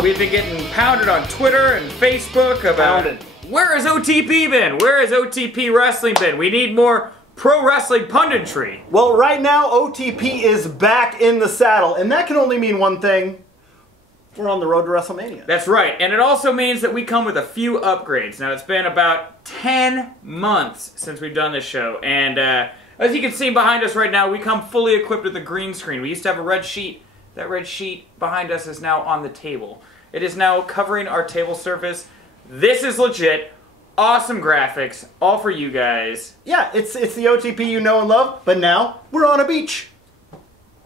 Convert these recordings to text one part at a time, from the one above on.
We've been getting pounded on Twitter and Facebook about where has OTP been? Where has OTP Wrestling been? We need more Pro Wrestling Punditry. Well, right now, OTP is back in the saddle, and that can only mean one thing. We're on the road to WrestleMania. That's right, and it also means that we come with a few upgrades. Now, it's been about 10 months since we've done this show, and as you can see behind us right now, we come fully equipped with a green screen. We used to have a red sheet. That red sheet behind us is now on the table. It is now covering our table surface. This is legit. Awesome graphics, all for you guys. Yeah, it's the OTP you know and love, but now we're on a beach.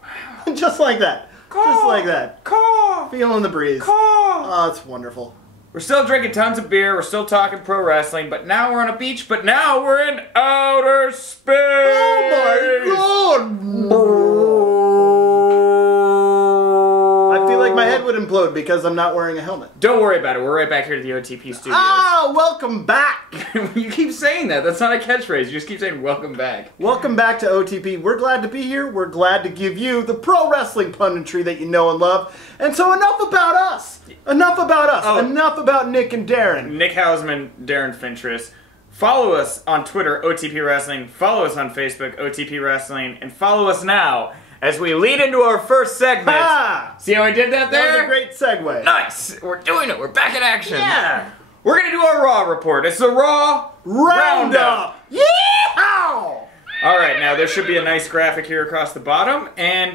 Wow. Just like that. Just like that. Feeling the breeze. Oh, it's wonderful. We're still drinking tons of beer, we're still talking pro wrestling, but now we're on a beach, but now we're in outer space! Oh my god! I feel like my head would implode because I'm not wearing a helmet. Don't worry about it, we're right back here to the OTP studios. Ah, welcome back! You keep saying that, that's not a catchphrase, you just keep saying welcome back. Welcome back to OTP. We're glad to be here, we're glad to give you the pro wrestling punditry that you know and love. And so enough about us! Enough about us! Oh. Enough about Nick and Darin. Nick Hausman, Darin Fentress. Follow us on Twitter, OTP Wrestling. Follow us on Facebook, OTP Wrestling. And follow us now as we lead into our first segment. Ah! See how I did that there? That was a great segue. Nice! We're doing it. We're back in action. Yeah! We're going to do our Raw report. It's the Raw Roundup. Yeehaw! Alright, now there should be a nice graphic here across the bottom. And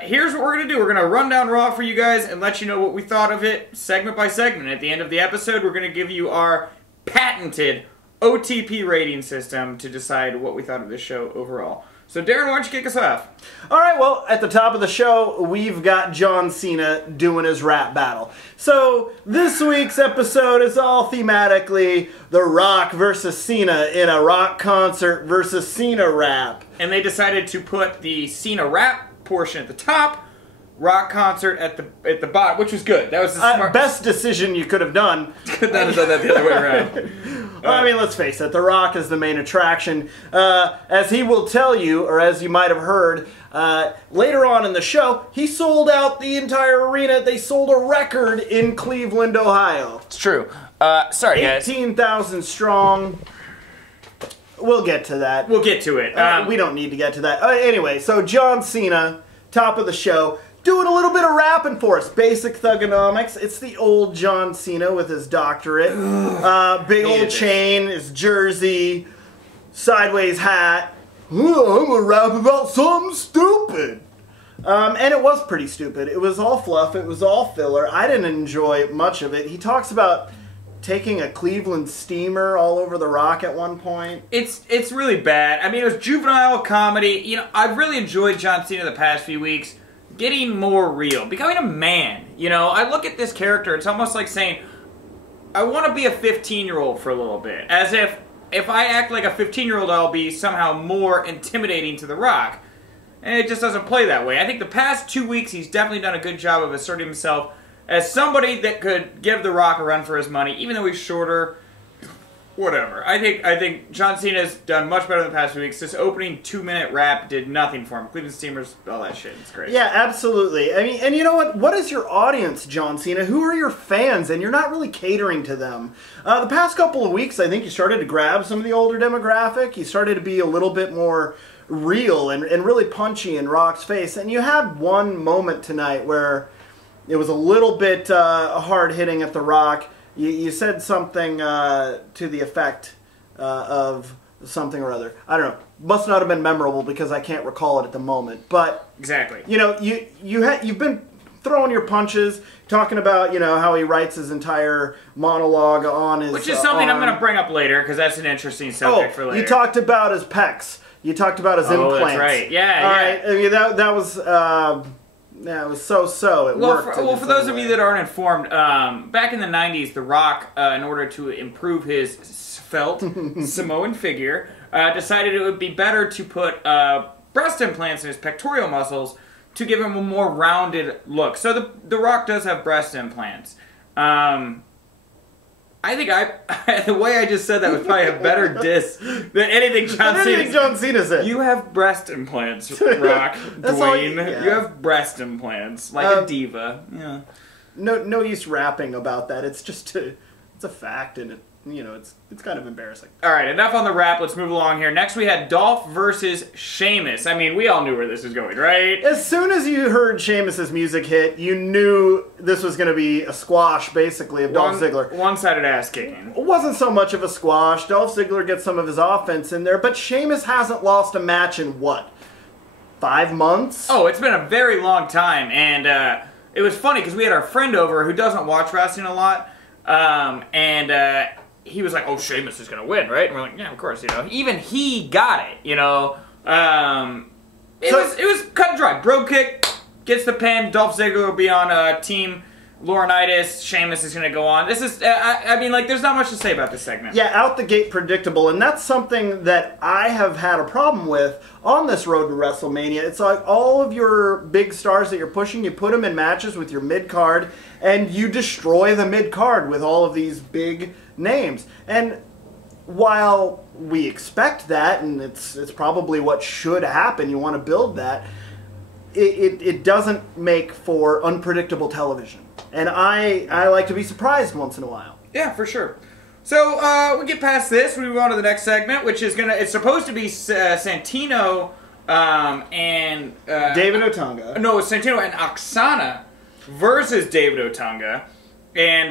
here's what we're going to do. We're going to run down Raw for you guys and let you know what we thought of it segment by segment. At the end of the episode, we're going to give you our patented OTP rating system to decide what we thought of this show overall. So Darin, why don't you kick us off? Alright, well, at the top of the show, we've got John Cena doing his rap battle. So, this week's episode is all thematically The Rock versus Cena in a rock concert versus Cena rap. And they decided to put the Cena rap portion at the top, rock concert at the bottom, which was good. That was the smart... best decision you could have done. Could not have done that the other way around. I mean, let's face it, The Rock is the main attraction. As he will tell you, or as you might have heard, later on in the show, he sold out the entire arena. They sold a record in Cleveland, Ohio. It's true. Sorry, guys. 18,000 strong. We'll get to that. We'll get to it. We don't need to get to that. Anyway, so John Cena, top of the show, doing a little bit of rapping for us. Basic thugonomics. It's the old John Cena with his doctorate. Big old chain, his jersey, sideways hat. Oh, I'm gonna rap about something stupid. And it was pretty stupid. It was all fluff. It was all filler. I didn't enjoy much of it. He talks about taking a Cleveland steamer all over The Rock at one point. It's really bad. I mean, it was juvenile comedy. You know, I've really enjoyed John Cena the past few weeks. Getting more real, becoming a man. You know, I look at this character, it's almost like saying, I want to be a 15-year-old for a little bit. As if I act like a 15-year-old, I'll be somehow more intimidating to The Rock. And it just doesn't play that way. I think the past 2 weeks, he's definitely done a good job of asserting himself as somebody that could give The Rock a run for his money, even though he's shorter. Whatever. I think John Cena's done much better in the past few weeks. This opening 2-minute rap did nothing for him. Cleveland Steamers, all that shit. It's great. Yeah, absolutely. I mean, and you know what? What is your audience, John Cena? Who are your fans? And you're not really catering to them. The past couple of weeks, I think you started to grab some of the older demographic. You started to be a little bit more real and really punchy in Rock's face. And you had one moment tonight where it was a little bit hard-hitting at The Rock. You said something to the effect of something or other. I don't know. Must not have been memorable because I can't recall it at the moment. But exactly. You know, you've been throwing your punches, talking about, you know, how he writes his entire monologue on his Which is something arm. I'm going to bring up later because that's an interesting subject for later. You talked about his pecs. You talked about his implants. That's right. Yeah. All right. I mean, that was. Yeah, it was so-so. It worked. Well, for those of you that aren't informed, back in the 90s, The Rock, in order to improve his svelte Samoan figure, decided it would be better to put breast implants in his pectoral muscles to give him a more rounded look. So The Rock does have breast implants. I think the way I just said that was probably a better diss than anything John Cena said. You have breast implants, Rock, Dwayne. You have breast implants, like a diva. Yeah. no use rapping about that. It's just it's a fact, and it's kind of embarrassing. All right, enough on the rap. Let's move along here. Next, we had Dolph versus Sheamus. I mean, we all knew where this was going, right? As soon as you heard Sheamus's music hit, you knew this was going to be a squash, basically, of Dolph Ziggler. One-sided ass kicking. It wasn't so much of a squash. Dolph Ziggler gets some of his offense in there, but Sheamus hasn't lost a match in, what, 5 months? Oh, it's been a very long time, and it was funny because we had our friend over who doesn't watch wrestling a lot, and he was like, "Oh, Sheamus is gonna win, right?" And we're like, "Yeah, of course." Even he got it. It was cut and dry. Bro kick gets the pin. Dolph Ziggler will be on Team Laurinaitis. Sheamus is gonna go on. This is, I mean, like, there's not much to say about this segment. Yeah, out the gate predictable, and that's something that I have had a problem with on this road to WrestleMania. It's like all of your big stars that you're pushing, you put them in matches with your mid-card, and you destroy the mid-card with all of these big names. And while we expect that, and it's probably what should happen, you want to build that, it doesn't make for unpredictable television. And I like to be surprised once in a while. Yeah, for sure. So, we get past this, we move on to the next segment, which is it's supposed to be Santino and... David Otunga. No, it's Santino and Oksana versus David Otunga. And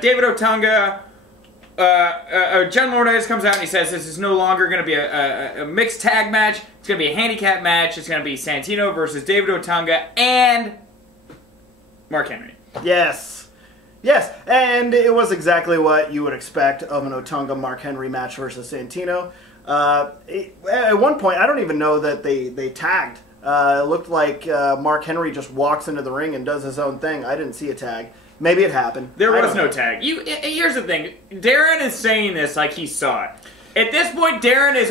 David Otunga, John Laurinaitis comes out and he says this is no longer going to be a mixed tag match. It's going to be a handicap match. It's going to be Santino versus David Otunga and Mark Henry. Yes. Yes, and it was exactly what you would expect of an Otunga-Mark Henry match versus Santino. At one point, I don't even know that they tagged. It looked like Mark Henry just walks into the ring and does his own thing. I didn't see a tag. Maybe it happened. There was no tag. Here's the thing. Darren is saying this like he saw it. At this point, Darren is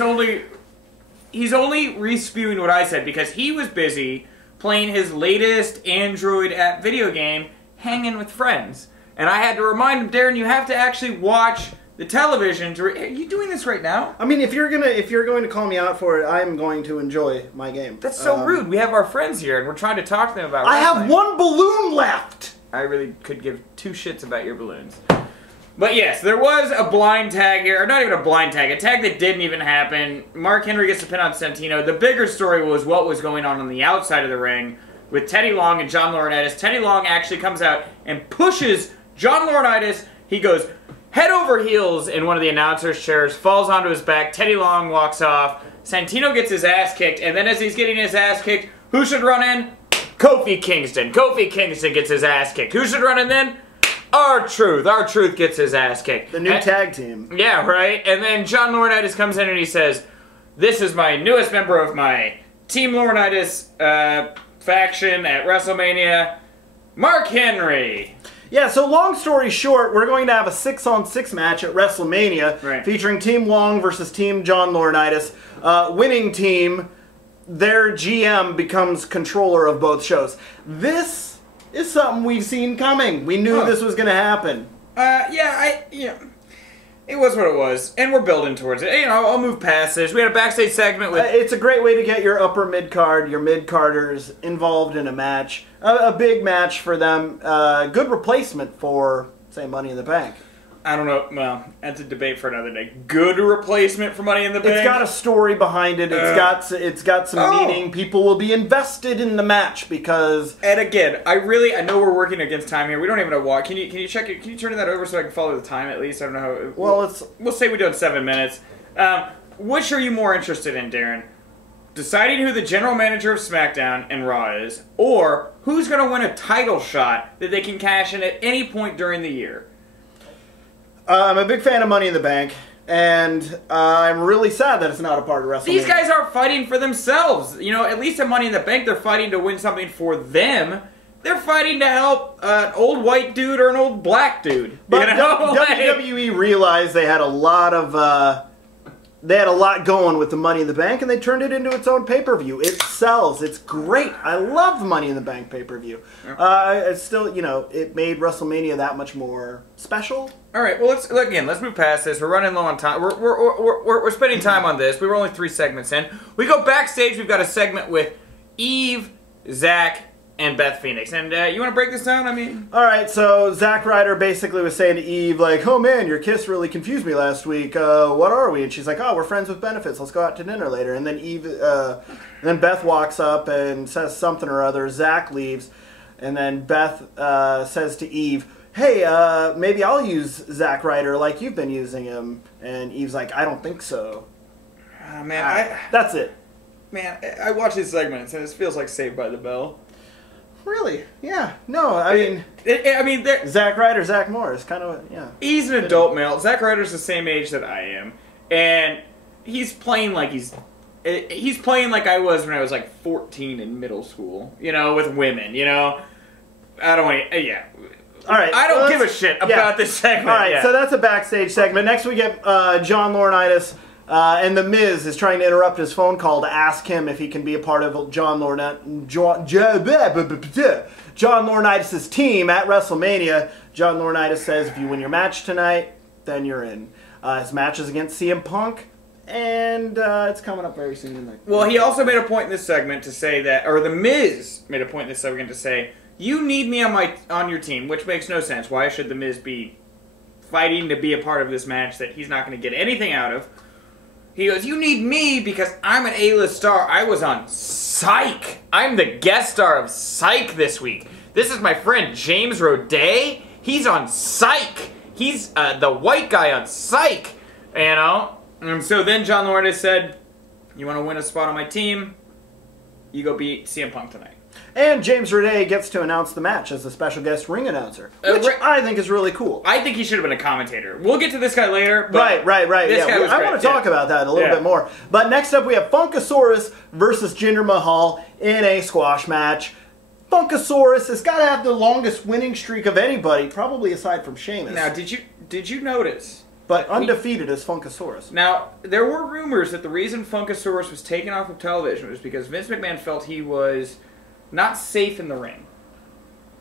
he's only re-spewing what I said because he was busy playing his latest Android app video game, Hanging with Friends. And I had to remind him, Darren, you have to actually watch the television. Are you doing this right now? I mean, if you're going to call me out for it, I'm going to enjoy my game. That's so rude. We have our friends here, and we're trying to talk to them about wrestling. I have one balloon left! I really could give two shits about your balloons. But yes, there was a blind tag here. Or not even a blind tag. A tag that didn't even happen. Mark Henry gets the pin on Santino. The bigger story was what was going on the outside of the ring with Teddy Long and John Laurinaitis. Teddy Long actually comes out and pushes John Laurinaitis. He goes head over heels in one of the announcer's chairs, falls onto his back. Teddy Long walks off. Santino gets his ass kicked, and then as he's getting his ass kicked, who should run in? Kofi Kingston. Kofi Kingston gets his ass kicked. Who should run in then? R-Truth. R-Truth gets his ass kicked. The new tag team. Yeah, right? And then John Laurinaitis comes in and he says, this is my newest member of my Team Laurinaitis faction at WrestleMania, Mark Henry. Yeah, so long story short, we're going to have a 6-on-6 match at WrestleMania featuring Team Long versus Team John Laurinaitis. Winning team, their GM becomes controller of both shows. This is something we've seen coming. We knew this was going to happen. It was what it was, and we're building towards it. I'll move past this. We had a backstage segment with... it's a great way to get your upper mid-card, your mid-carders involved in a match. A big match for them. Good replacement for, say, Money in the Bank. I don't know. Well, that's a debate for another day. Good replacement for Money in the Bank? It's got a story behind it. It's got some meaning. People will be invested in the match because... And again, I know we're working against time here. We don't even know why. Can you check it? Can you turn that over so I can follow the time at least? I don't know how... We'll say we do it in 7 minutes. Which are you more interested in, Darren? Deciding who the general manager of SmackDown and Raw is, or who's going to win a title shot that they can cash in at any point during the year? I'm a big fan of Money in the Bank, and I'm really sad that it's not a part of WrestleMania. These guys aren't fighting for themselves. At least at Money in the Bank, they're fighting to win something for them. They're fighting to help an old white dude or an old black dude. But WWE realized they had a lot of... They had a lot going with the Money in the Bank, and they turned it into its own pay-per-view. It sells. It's great. I love Money in the Bank pay-per-view. It's still, it made WrestleMania that much more special. All right, well, let's move past this. We're running low on time. We're spending time on this. We were only 3 segments in. We go backstage. We've got a segment with Eve, Zach, and Beth Phoenix. And you want to break this down? I mean... All right, so Zack Ryder basically was saying to Eve, like, oh man, your kiss really confused me last week. What are we? And she's like, oh, we're friends with benefits. Let's go out to dinner later. And then then Beth walks up and says something or other. Zack leaves. And then Beth says to Eve, hey, maybe I'll use Zack Ryder like you've been using him. And Eve's like, I don't think so. Man, that's it. Man, I watch these segments and it feels like Saved by the Bell. Really? Yeah. No, I mean, Zack Ryder, Zach Morris, kind of, yeah. He's an adult male. Zack Ryder's the same age that I am, and he's playing like he's playing like I was when I was like 14 in middle school. You know, with women. You know, I don't want to. Yeah. All right. I don't give a shit about this segment. All right. So that's a backstage segment. Next we get John Laurinaitis. And The Miz is trying to interrupt his phone call to ask him if he can be a part of John Laurinaitis' team at WrestleMania. John Laurinaitis says, if you win your match tonight, then you're in. His match is against CM Punk, and it's coming up very soon. Well, he also made a point in this segment to say that, or The Miz made a point in this segment to say, you need me on your team, which makes no sense. Why should The Miz be fighting to be a part of this match that he's not going to get anything out of? He goes, you need me because I'm an A-list star. I was on Psych. I'm the guest star of Psych this week. This is my friend James Roday. He's on Psych. He's the white guy on Psych. You know? And so then John Laurinaitis said, you want to win a spot on my team? You go beat CM Punk tonight. And James Roday gets to announce the match as a special guest ring announcer, which I think is really cool. I think he should have been a commentator. We'll get to this guy later. But right. This guy was great. I want to talk about that a little bit more. But next up we have Funkasaurus versus Jinder Mahal in a squash match. Funkasaurus has got to have the longest winning streak of anybody, probably aside from Sheamus. Now, did you notice? But undefeated is Funkasaurus. Now, there were rumors that the reason Funkasaurus was taken off of television was because Vince McMahon felt he was not safe in the ring.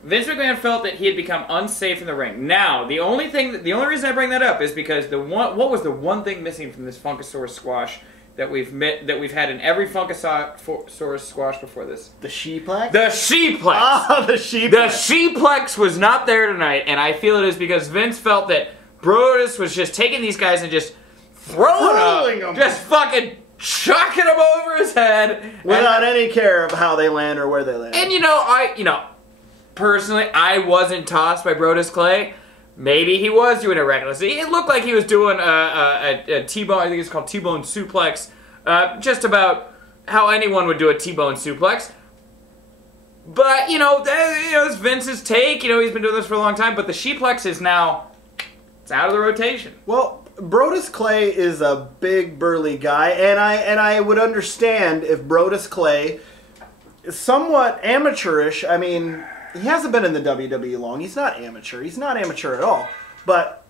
Vince McMahon felt that he had become unsafe in the ring. Now, the only reason I bring that up is because what was the one thing missing from this Funkasaurus squash that we've had in every Funkasaurus squash before this? The Sheeplex? The Sheeplex! Ah, the Sheeplex. The Sheeplex was not there tonight, and I feel it is because Vince felt that Brodus was just taking these guys and just throwing them. Just fucking chucking them over his head without any care of how they land or where they land. And personally, I wasn't tossed by Brodus Clay. Maybe he was doing it recklessly. It looked like he was doing a T-bone. I think it's called T-bone suplex. Just about how anyone would do a T-bone suplex. But it's Vince's take. He's been doing this for a long time. But the Sheeplex is now out of the rotation. Well, Brodus Clay is a big burly guy, and I would understand if Brodus Clay is somewhat amateurish. I mean, he hasn't been in the WWE long. He's not amateur. He's not amateur at all. But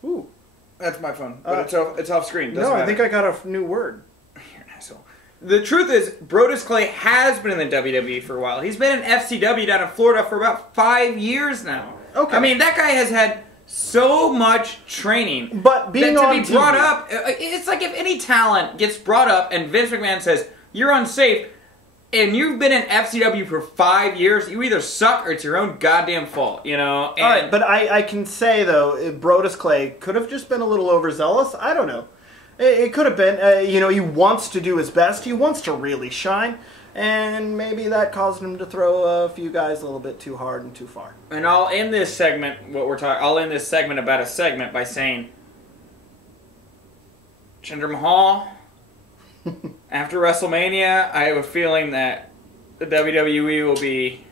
that's my phone. But it's off screen. No, I think I got a new word. You're an asshole. The truth is, Brodus Clay has been in the WWE for a while. He's been in FCW down in Florida for about 5 years now. Okay. I mean, that guy has had so much training, but being that on to be brought up, it's like if any talent gets brought up and Vince McMahon says you're unsafe, and you've been in FCW for 5 years, you either suck or it's your own goddamn fault, And, all right, but I can say though, Brodus Clay could have just been a little overzealous. I don't know. It could have been. He wants to do his best. He wants to really shine. And maybe that caused him to throw a few guys a little bit too hard and too far. And I'll end this segment, I'll end this segment about a segment by saying, Jinder Mahal, after WrestleMania, I have a feeling that the WWE will be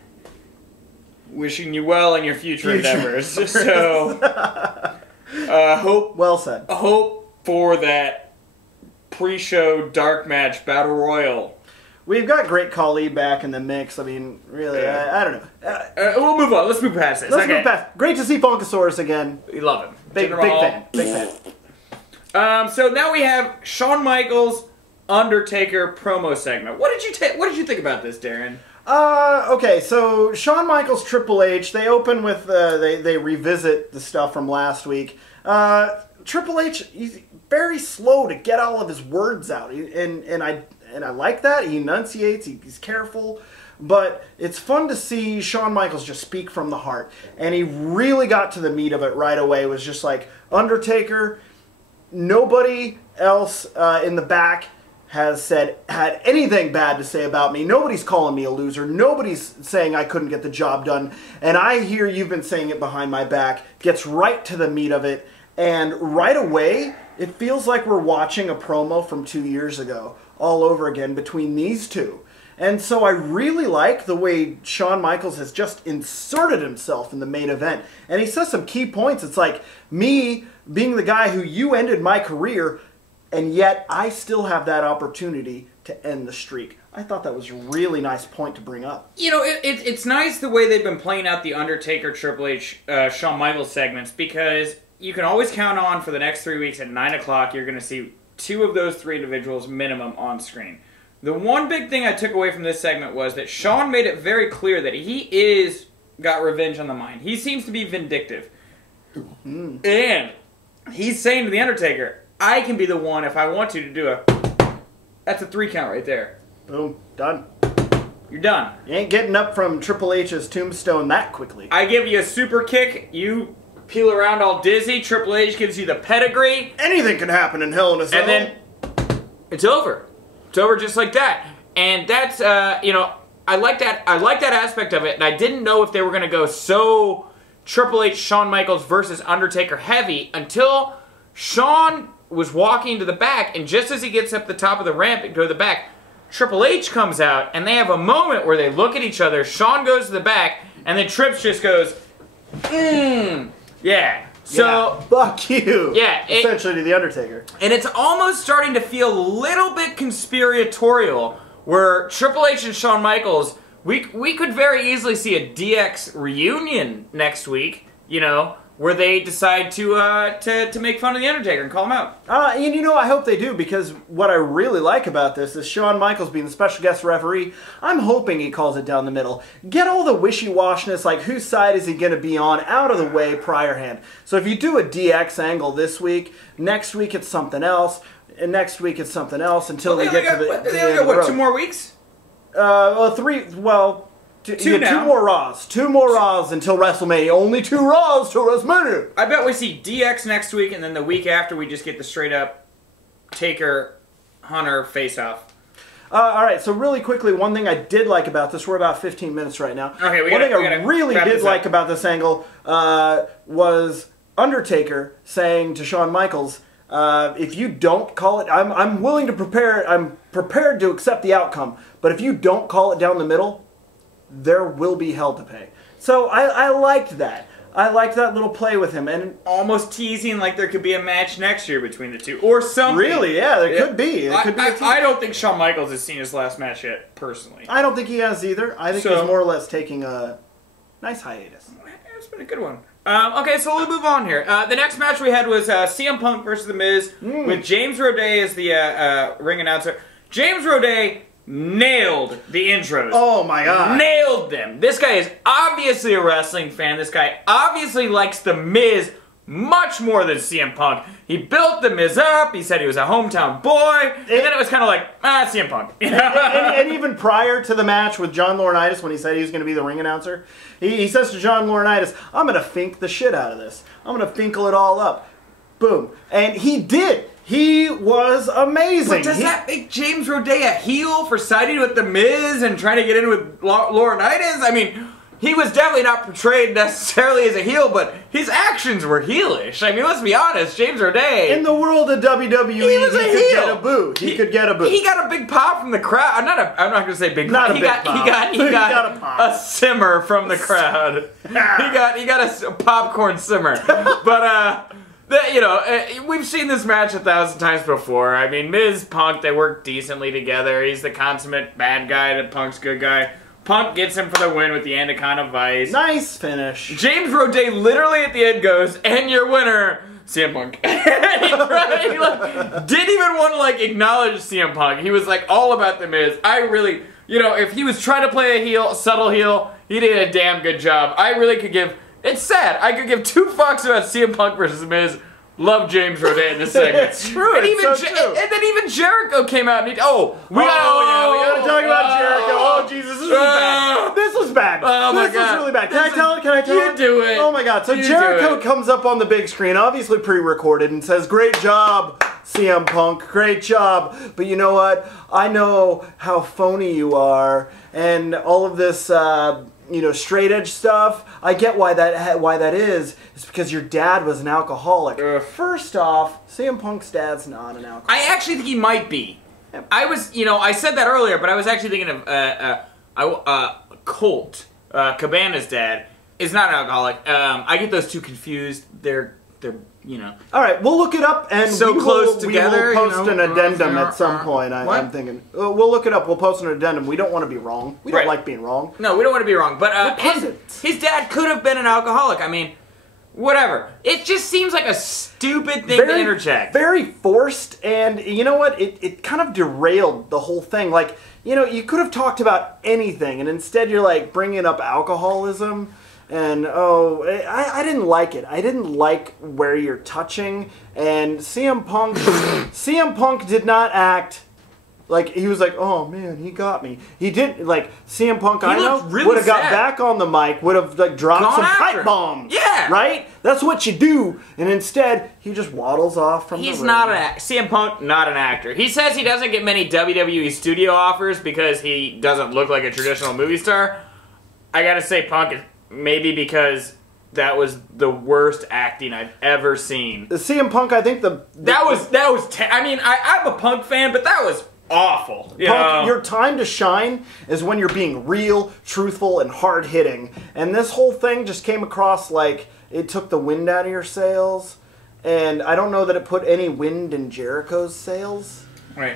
wishing you well in your future endeavors. So, hope. Well said. Hope for that pre-show dark match battle royal. We've got Great Khali back in the mix. I mean, really, I don't know. We'll move on. Let's move past this. Let's move past. Great to see Funkasaurus again. We love him. Big fan. Big fan. So now we have Shawn Michaels Undertaker promo segment. What did you think about this, Darren? Okay, so Shawn Michaels Triple H, they open with they revisit the stuff from last week. Triple H, he's very slow to get all of his words out, and I like that. He enunciates, he's careful. but it's fun to see Shawn Michaels just speak from the heart. And he really got to the meat of it right away. It was just like, Undertaker, nobody else in the back has had anything bad to say about me. Nobody's calling me a loser. Nobody's saying I couldn't get the job done. And I hear you've been saying it behind my back. Gets right to the meat of it. And right away, it feels like we're watching a promo from 2 years ago all over again between these two. And so I really like the way Shawn Michaels has just inserted himself in the main event. And he says some key points. It's like, me being the guy who you ended my career, and yet I still have that opportunity to end the streak. I thought that was a really nice point to bring up. You know, it's nice the way they've been playing out the Undertaker, Triple H, Shawn Michaels segments, because you can always count on for the next 3 weeks at 9 o'clock, you're going to see 2 of those 3 individuals minimum on screen. The one big thing I took away from this segment was that Shawn made it very clear that he got revenge on the mind. He seems to be vindictive. And he's saying to The Undertaker, I can be the one, if I want to do that's a 3 count right there. Boom. Done. You're done. You ain't getting up from Triple H's tombstone that quickly. I give you a super kick, you peel around all dizzy, Triple H gives you the pedigree. Anything can happen in Hell in a Cell. And then it's over. It's over just like that. And that's, you know, I like that aspect of it, and I didn't know if they were going to go so Triple H, Shawn Michaels versus Undertaker heavy until Shawn was walking to the back, and just as he gets up the top of the ramp and go to the back, Triple H comes out, and they have a moment where they look at each other. Shawn goes to the back, and then Trips just goes, yeah. So, yeah, fuck you. Yeah. Essentially to The Undertaker. And it's almost starting to feel a little bit conspiratorial, where Triple H and Shawn Michaels, we could very easily see a DX reunion next week, you know, where they decide to make fun of The Undertaker and call him out. And you know, I hope they do, because what I really like about this is Shawn Michaels being the special guest referee. I'm hoping he calls it down the middle. Get all the wishy-washiness, like whose side is he going to be on, out of the way prior hand. So if you do a DX angle this week, next week it's something else, and next week it's something else until they get to the end of the road. 2 more weeks? Two more Raws. 2 more Raws until WrestleMania. Only 2 Raws till WrestleMania. I bet we see DX next week, and then the week after we just get the straight-up Taker, Hunter face-off. Alright, so really quickly, one thing I did like about this, we're about 15 minutes right now. Okay, one thing I really did like about this angle was Undertaker saying to Shawn Michaels, if you don't call it, I'm willing to I'm prepared to accept the outcome, but if you don't call it down the middle, there will be hell to pay. So I liked that. I liked that little play with him, and almost teasing like there could be a match next year between the two, or something. Really, yeah, there could be. I don't think Shawn Michaels has seen his last match yet, personally. I don't think he has either. I think he's more or less taking a nice hiatus. It's been a good one. Okay, so we'll move on here. The next match we had was CM Punk versus The Miz, with James Roday as the ring announcer. James Roday nailed the intros. Oh my god. Nailed them. This guy is obviously a wrestling fan. This guy obviously likes The Miz much more than CM Punk. He built The Miz up. He said he was a hometown boy. And then it was kind of like, CM Punk. and even prior to the match with John Laurinaitis, when he said he was going to be the ring announcer, he says to John Laurinaitis, I'm going to fink the shit out of this. I'm going to finkle it all up. Boom. And he did. He was amazing. But does that make James Roday a heel for siding with The Miz and trying to get in with Laurinaitis? I mean, he was definitely not portrayed necessarily as a heel, but his actions were heelish. I mean, let's be honest, James Roday... In the world of WWE, he could get a boo. He could get a boo. He got a big pop from the crowd. I'm not going to say big pop. He got a simmer from the crowd. he got a popcorn simmer. But, we've seen this match 1,000 times before. I mean, Miz, Punk, they work decently together. He's the consummate bad guy, and Punk's good guy. Punk gets him for the win with the Anaconda Vice. Nice finish. James Roday literally at the end goes, and your winner, CM Punk. he didn't even want to acknowledge CM Punk. He was all about The Miz. I really, if he was trying to play a heel, a subtle heel, he did a damn good job. I really could give, it's sad, I could give 2 fucks about CM Punk versus The Miz, Love James Rodet in this segment. It's true. And, It's even so true. and then even Jericho came out and we gotta talk about Jericho. Oh, Jesus, this was bad. This was bad. Oh, my this God. was really bad. Can I tell it? Can I tell You it? do it. Oh, my God. So You Jericho do it. comes up on the big screen, obviously pre-recorded, and says, "Great job, CM Punk. Great job. But you know what? I know how phony you are, and all of this, straight edge stuff. I get why that is. It's because your dad was an alcoholic." First off, CM Punk's dad's not an alcoholic. I actually think he might be. I was, I said that earlier, but I was actually thinking of Colt, Cabana's dad, is not an alcoholic. I get those two confused. They're All right, we'll look it up, and So close together, we will post an addendum at some point. What? I'm thinking we'll look it up. We'll post an addendum. We don't want to be wrong. We don't Right. like being wrong. No, we don't want to be wrong. But pundits. his dad could have been an alcoholic. I mean, whatever. It just seems like a stupid thing to interject. Very forced, and you know what? It kind of derailed the whole thing. Like, you could have talked about anything, and instead you're like bringing up alcoholism. And I didn't like it. I didn't like where you're touching. And CM Punk did not act like he was like, "Oh man, he got me." He did like CM Punk. He I know looked really would have got sad. back on the mic, would have like dropped Gone some after pipe him. bombs. Yeah. right. That's what you do. And instead, he just waddles off from. He's the not ring. CM Punk, not an actor. He says he doesn't get many WWE studio offers because he doesn't look like a traditional movie star. I gotta say, Punk is. Maybe because that was the worst acting I've ever seen. The CM Punk, I think That was. I mean, I'm a Punk fan, but that was awful. You know? Punk, your time to shine is when you're being real, truthful, and hard hitting. And this whole thing just came across like it took the wind out of your sails. And I don't know that it put any wind in Jericho's sails. Right.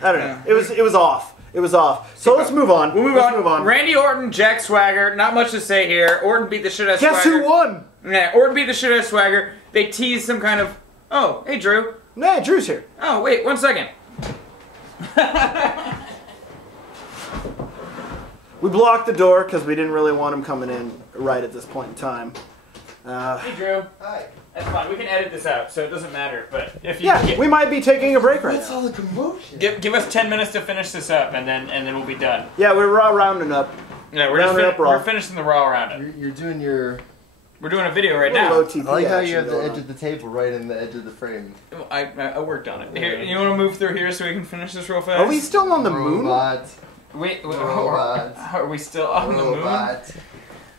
I don't know. It was off. It was off. So let's move on. We'll move on. Randy Orton, Jack Swagger. Not much to say here. Orton beat the shit out of Swagger. Guess who won? Yeah, Orton beat the shit out of Swagger. They teased some kind of. Oh, hey Drew. Nah, Drew's here. Oh, wait, 1 second. We blocked the door because we didn't really want him coming in right at this point in time. Hey Drew. Hi. That's fine. We can edit this out, so it doesn't matter. But if you We might be taking a break right What's now. all the commotion? give us 10 minutes to finish this up, and then we'll be done. Yeah, we're raw rounding up. Yeah, we're Rounding up raw. we're finishing the Raw roundup. You're doing your... We're doing a video right Little now. OTP I like how action you have the going edge on. of the table right in the edge of the frame. I worked on it. Here, you want to move through here so we can finish this real fast? Are we still on the moon? Robot. Robot. Are we still on the moon? Robot.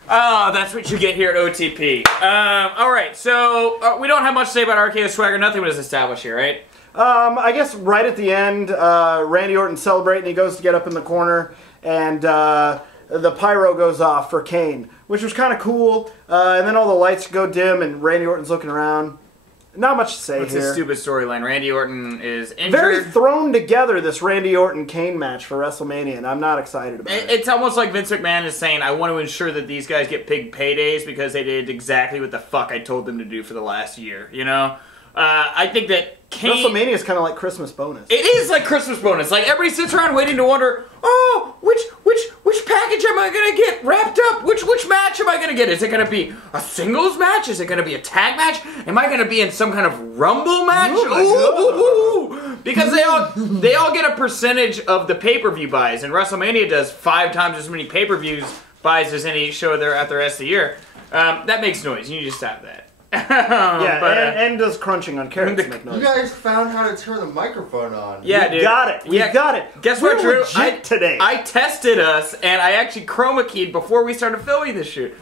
Oh, that's what you get here at OTP. Alright, so we don't have much to say about RKO Swagger. Nothing was established here, right? I guess right at the end, Randy Orton celebrating. He goes to get up in the corner, and the pyro goes off for Kane, which was kind of cool. And then all the lights go dim, and Randy Orton's looking around. Not much to say It's here. a stupid storyline. Randy Orton is injured. Very thrown together, this Randy Orton-Kane match for WrestleMania, and I'm not excited about it. It's almost like Vince McMahon is saying, I want to ensure that these guys get big paydays because they did exactly what the fuck I told them to do for the last year, you know? I think that Kane... WrestleMania is kind of like Christmas bonus. It is like Christmas bonus. Like, everybody sits around waiting to wonder, oh, which package am I going to get wrapped up? Which match am I going to get? Is it going to be a singles match? Is it going to be a tag match? Am I going to be in some kind of Rumble match? Ooh. Because they all get a percentage of the pay-per-view buys, and WrestleMania does 5 times as many pay-per-views buys as any show there at the rest of the year. That makes noise. You need to stop that. Yeah, but, and does crunching on carrots make noise. You guys found how to turn the microphone on. Yeah, We dude. got it. We got it. Guess We're what, Drew? legit today. I tested us, and I actually chroma keyed before we started filming this shoot.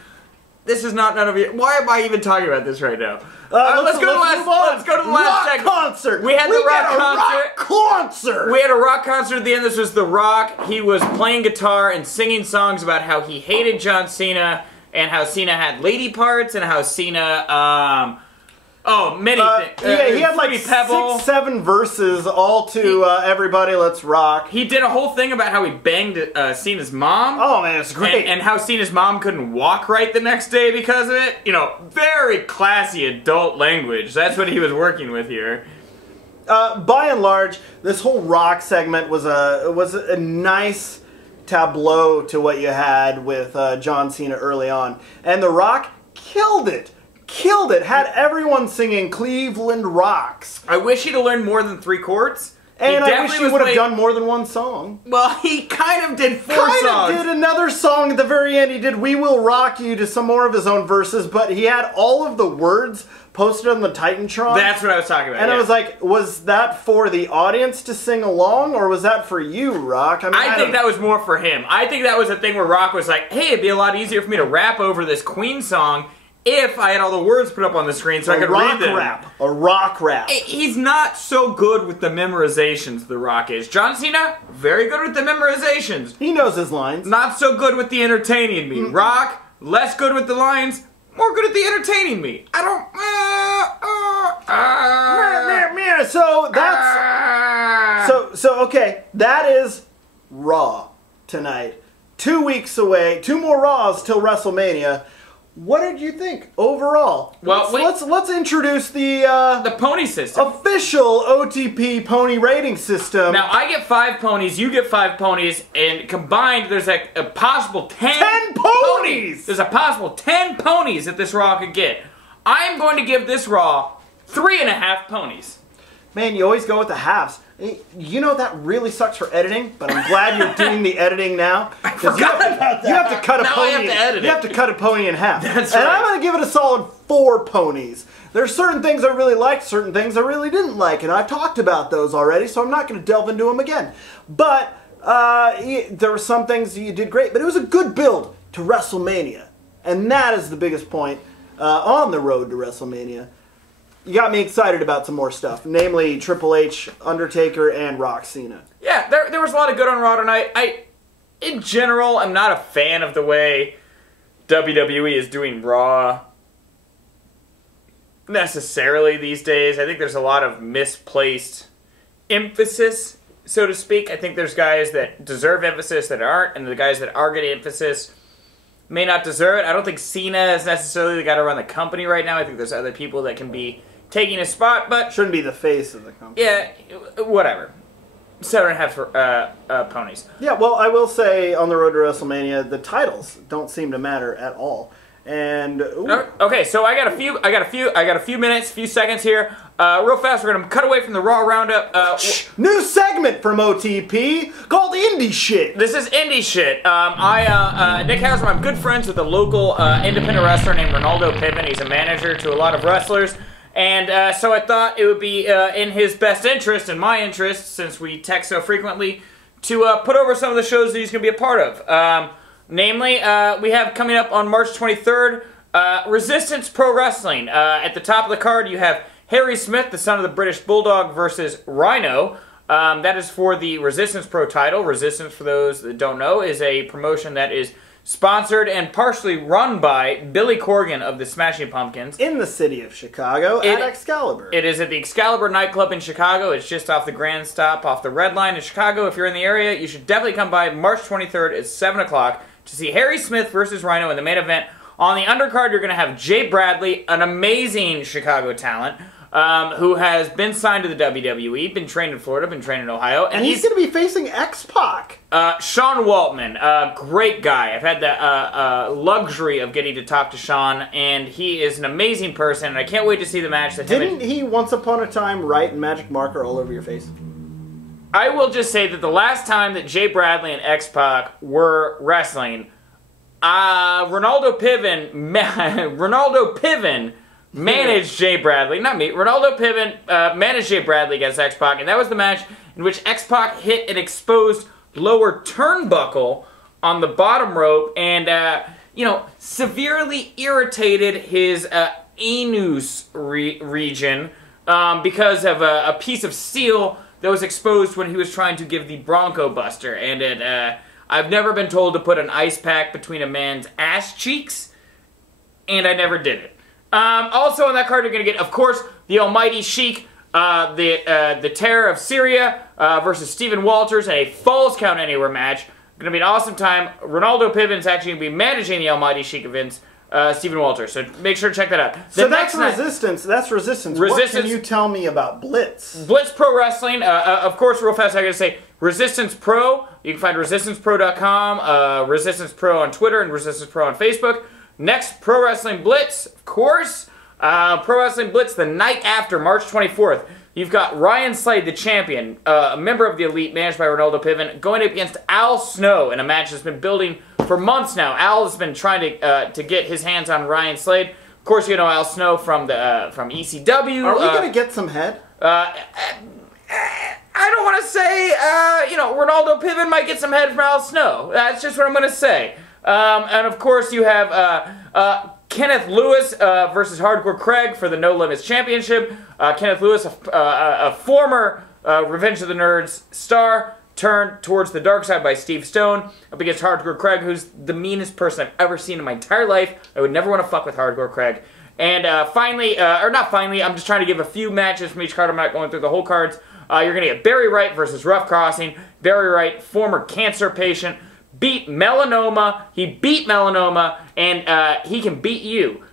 This is not none of you. Why am I even talking about this right now? Let's go to the last segment. concert. We had the rock concert. Rock concert. We had a rock concert at the end. This was The Rock. He was playing guitar and singing songs about how he hated John Cena and how Cena had lady parts and how Cena, many things. Yeah, he had like Fruity Pebble. 6, 7 verses, all to Everybody Let's Rock. He did a whole thing about how he banged Cena's mom. Oh man, it's great. And how Cena's mom couldn't walk right the next day because of it. You know, very classy adult language. That's what he was working with here. By and large, this whole Rock segment was a nice tableau to what you had with John Cena early on. And The Rock killed it. killed it. Had everyone singing Cleveland Rocks. I wish he'd have learned more than 3 chords. And I wish he would have done more than one song. Well, he kind of did 4 songs. Kind of did another song at the very end. He did We Will Rock You to some more of his own verses, but he had all of the words posted on the Titantron. That's what I was talking about. And I was like, was that for the audience to sing along, or was that for you, Rock? I mean, I think that was more for him. I think that was a thing where Rock was like, hey, it'd be a lot easier for me to rap over this Queen song if I had all the words put up on the screen so I could read them. A rock rap. He's not so good with the memorizations, The Rock is. John Cena, very good with the memorizations. He knows his lines. Not so good with the entertaining me. Rock, less good with the lines, more good at the entertaining me. I don't... So that's... So, okay, that is Raw tonight. 2 weeks away, 2 more Raws till WrestleMania. What did you think overall? Well, let's introduce the pony system. Official OTP pony rating system. Now I get 5 ponies, you get 5 ponies, and combined there's a possible 10 ponies. There's a possible 10 ponies that this Raw could get. I am going to give this Raw 3.5 ponies. Man, you always go with the halves. You know that really sucks for editing, but I'm glad you're doing the editing now. I forgot about that. You have to cut a now pony. I have to edit you have to cut a pony in half. That's and right. I'm going to give it a solid 4 ponies. There's certain things I really liked, certain things I really didn't like, and I've talked about those already, so I'm not going to delve into them again. But there were some things you did great, but it was a good build to WrestleMania, and that is the biggest point on the road to WrestleMania. You got me excited about some more stuff, namely Triple H, Undertaker, and Rock Cena. Yeah, there was a lot of good on Raw tonight. In general, I'm not a fan of the way WWE is doing Raw necessarily these days. I think there's a lot of misplaced emphasis, so to speak. I think there's guys that deserve emphasis that aren't, and the guys that are getting emphasis may not deserve it. I don't think Cena is necessarily the guy to run the company right now. I think there's other people that can be taking a spot, but... Shouldn't be the face of the company. Yeah, whatever. 7.5 for ponies. Yeah, well, I will say on the road to WrestleMania, the titles don't seem to matter at all. And okay, so I got a few minutes, few seconds here. Real fast, we're gonna cut away from the Raw roundup. New segment from OTP called Indie Shit. This is Indie Shit. Nick Hausman, I'm good friends with a local independent wrestler named Ronaldo Piven. He's a manager to a lot of wrestlers. And so I thought it would be in his best interest, and my interest, since we text so frequently, to put over some of the shows that he's going to be a part of. Namely, we have coming up on March 23rd, Resistance Pro Wrestling. At the top of the card, you have Harry Smith, the son of the British Bulldog, versus Rhino. That is for the Resistance Pro title. Resistance, for those that don't know, is a promotion that is sponsored and partially run by Billy Corgan of the Smashing Pumpkins. In the city of Chicago at Excalibur. It is at the Excalibur nightclub in Chicago. It's just off the Grand Stop, off the Red Line in Chicago. If you're in the area, you should definitely come by March 23rd at 7 o'clock to see Harry Smith versus Rhino in the main event. On the undercard, you're going to have Jay Bradley, an amazing Chicago talent, who has been signed to the WWE, been trained in Florida, been trained in Ohio. And he's going to be facing X-Pac. Sean Waltman, great guy. I've had the luxury of getting to talk to Sean, and he is an amazing person, and I can't wait to see the match. Didn't he once upon a time write magic marker all over your face? I will just say that the last time that Jay Bradley and X-Pac were wrestling, Ronaldo Piven managed Jay Bradley, not me. Ronaldo Piven managed Jay Bradley against X-Pac, and that was the match in which X-Pac hit an exposed lower turnbuckle on the bottom rope and, severely irritated his anus region because of a piece of steel that was exposed when he was trying to give the Bronco Buster. And I've never been told to put an ice pack between a man's ass cheeks, and I never did it. Also on that card, you're going to get, of course, the Almighty Sheik, the Terror of Syria versus Stephen Walters in a Falls Count Anywhere match. Going to be an awesome time. Ronaldo Piven's actually going to be managing the Almighty Sheik events, Stephen Walters. So make sure to check that out. So that's Resistance. That's Resistance. What can you tell me about Blitz? Blitz Pro Wrestling. Of course, real fast, I got to say Resistance Pro. You can find resistancepro.com, Resistance Pro on Twitter, and Resistance Pro on Facebook. Next, Pro Wrestling Blitz, of course. Pro Wrestling Blitz the night after, March 24th. You've got Ryan Slade, the champion, a member of the Elite, managed by Ronaldo Piven, going up against Al Snow in a match that's been building for months now. Al has been trying to get his hands on Ryan Slade. Of course, you know Al Snow from ECW. Are we going to get some head? I don't want to say, Ronaldo Piven might get some head from Al Snow. That's just what I'm going to say. And of course, you have Kenneth Lewis versus Hardcore Craig for the No Limits Championship. Kenneth Lewis, a former Revenge of the Nerds star, turned towards the dark side by Steve Stone, up against Hardcore Craig, who's the meanest person I've ever seen in my entire life. I would never want to fuck with Hardcore Craig. And finally, or not finally, I'm just trying to give a few matches from each card. I'm not going through the whole cards. You're going to get Barry Wright versus Rough Crossing. Barry Wright, former cancer patient, beat melanoma. He beat melanoma, and he can beat you.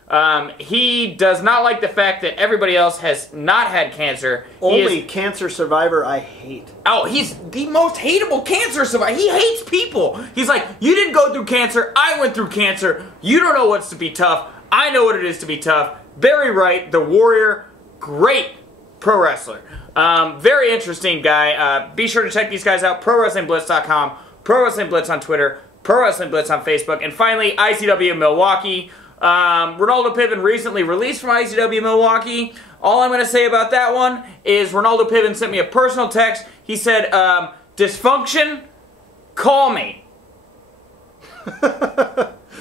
He does not like the fact that everybody else has not had cancer. Only cancer survivor I hate. Oh, he's the most hateable cancer survivor. He hates people. He's like, you didn't go through cancer. I went through cancer. You don't know what's to be tough. I know what it is to be tough. Barry Wright, the Warrior, great pro wrestler. Very interesting guy. Be sure to check these guys out. ProWrestlingBlitz.com. Pro Wrestling Blitz on Twitter. Pro Wrestling Blitz on Facebook. And finally, ICW Milwaukee. Ronaldo Piven recently released from ICW Milwaukee. All I'm going to say about that one is Ronaldo Piven sent me a personal text. He said, dysfunction, call me.